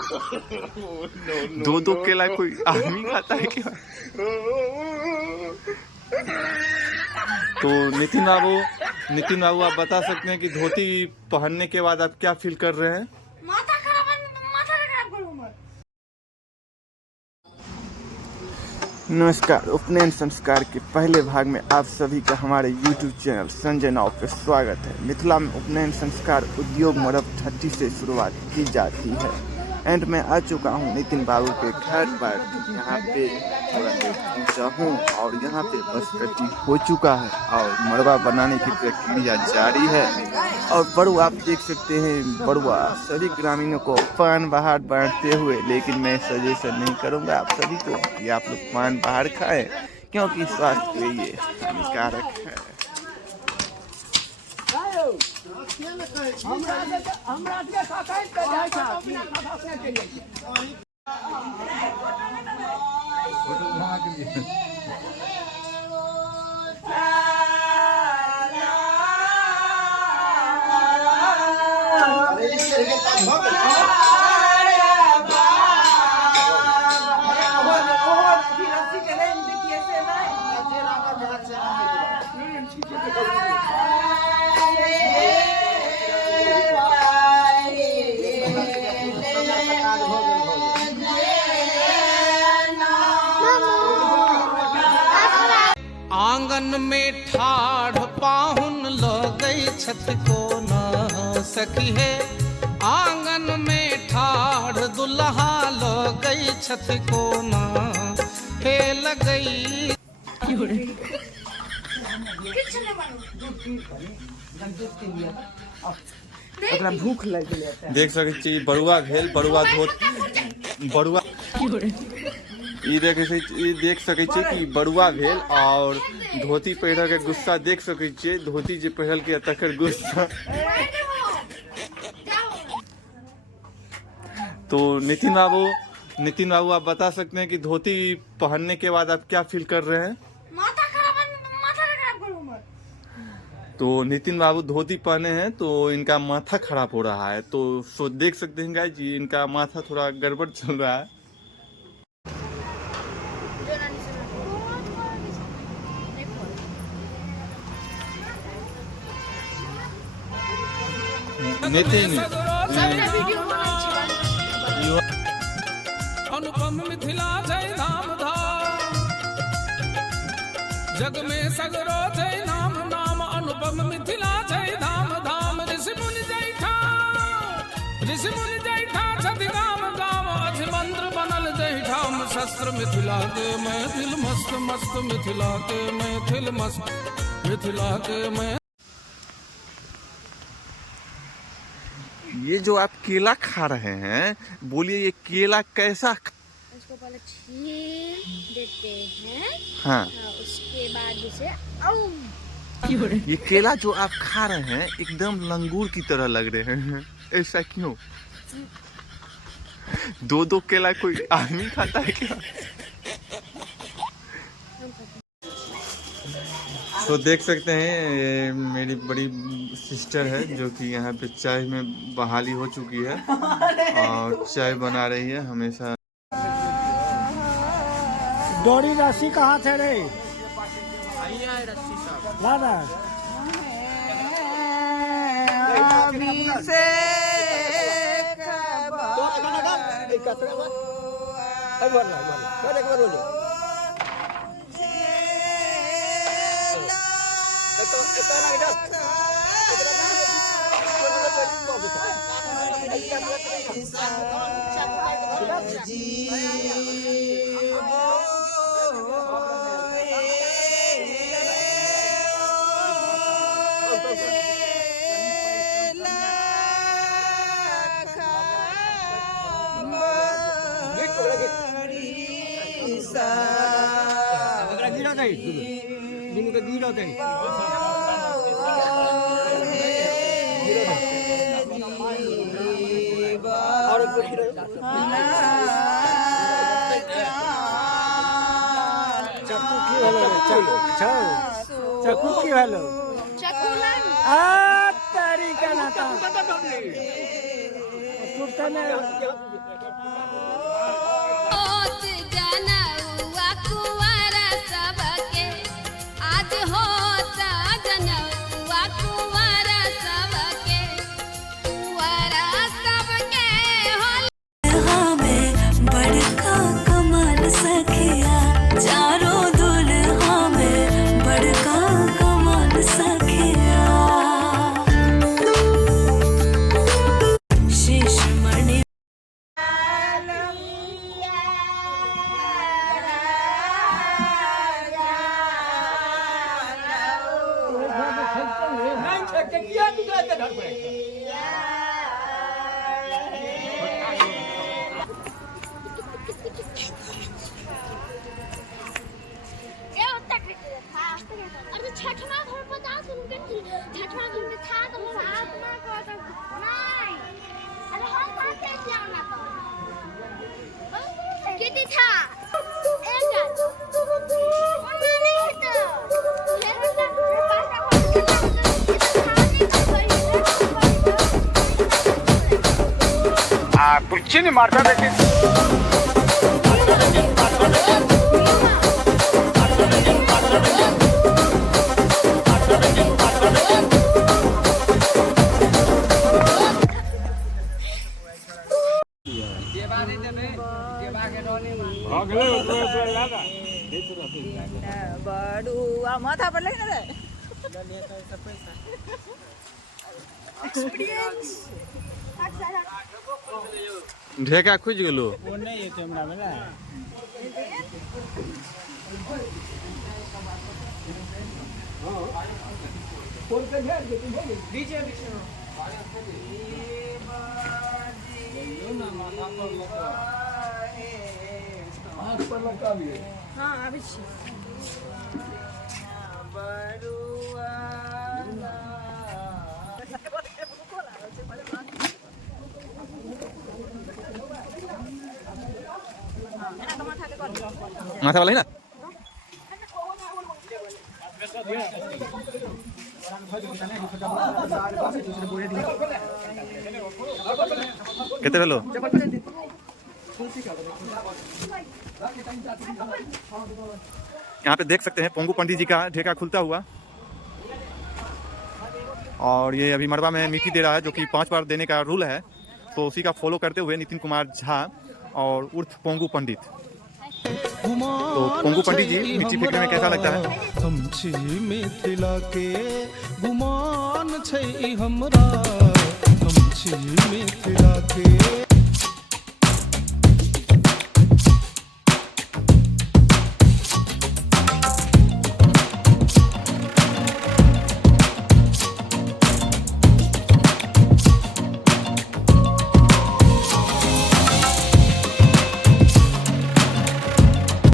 दो दो केला कोई आदमी खाता है क्या? तो नितिन बाबू आप बता सकते हैं कि धोती पहनने के बाद आप क्या फील कर रहे हैं? माथा खराब करो मत। नमस्कार, उपनयन संस्कार के पहले भाग में आप सभी का हमारे YouTube चैनल संजय नाव पे स्वागत है। मिथिला में उपनयन संस्कार उद्योग मरब 30 से शुरुआत की जाती है। एंड मैं आ चुका हूँ नितिन बाबू के घर पर। यहाँ पे थोड़ा देर पहुँचा हूँ और यहाँ पे बस कटी हो चुका है और मड़वा बनाने की प्रक्रिया जारी है। और बड़ुआ आप देख सकते हैं, बड़ुआ सभी ग्रामीणों को पान बाहर बांटते हुए, लेकिन मैं सजेशन नहीं करूँगा आप सभी को कि आप लोग पान बाहर खाएं, क्योंकि स्वास्थ्य के लिए हानिकारक है। आंगन में ठाढ़ पाहुन लो गई छत को न सकी है। आंगन में ठाढ़ दुल्हा लो गई छत को न खेल गई। भूख लगी देख सके छी बड़ुआ घेल बड़ुआ बड़ुआ ये देख सके छी कि बड़ुआ भेल और धोती पहिर के गुस्सा देख सके छी। धोती जे पहिरल के तकर गुस्सा। तो नितिन बाबू आप बता सकते हैं कि धोती पहनने के बाद आप क्या फील कर रहे हैं? माथा खराब करो मत। तो नितिन बाबू धोती पहने हैं तो इनका माथा खराब हो रहा है। तो देख सकते हैं गाइस जी, इनका माथा थोड़ा गड़बड़ चल रहा है। नितिन अनुपम मिथिला जय नाम धाम, जग में सगरो जय नाम नाम। अनुपम मिथिला जय नाम धाम, ऋषि मुनि जैठा छति गाम गाम। अज मंत्र बनल जैठाम, शस्त्र मिथिला के मैं दिल मस्त मस्त। मिथिला के मैं दिल मस्त, मिथिला के मैं। ये जो आप केला खा रहे हैं, बोलिए ये केला कैसा? इसको पहले छील देते हैं। हाँ, उसके बाद इसे ये केला जो आप खा रहे हैं एकदम लंगूर की तरह लग रहे हैं। ऐसा क्यों? दो दो केला कोई आदमी खाता है क्या? तो देख सकते हैं ये मेरी बड़ी सिस्टर है जो कि यहाँ पे चाय में बहाली हो चुकी है और चाय बना रही है हमेशा। डोरी रस्सी कहाँ थे रे? लाना चक्कू की हेलो तारीख कुछ नहीं मारता देखिए। બડુઆ માથા પર લઈને જાય ढेका खुज गेलो वो नहीं है कैमरा में ना हाँ अभी छी माथा वाला है ना कितने भेलो यहाँ पे देख सकते हैं पोंगू पंडित जी का ढेका खुलता हुआ और ये अभी मड़वा में मिट्टी दे रहा है जो कि 5 बार देने का रूल है तो उसी का फॉलो करते हुए नितिन कुमार झा और उर्फ पोंगू पंडित तो पोंगू पंडित जी मिट्टी फेंकने में कैसा लगता है हम छी मिथिला के गुमान छै हमरा हम छी मिथिला के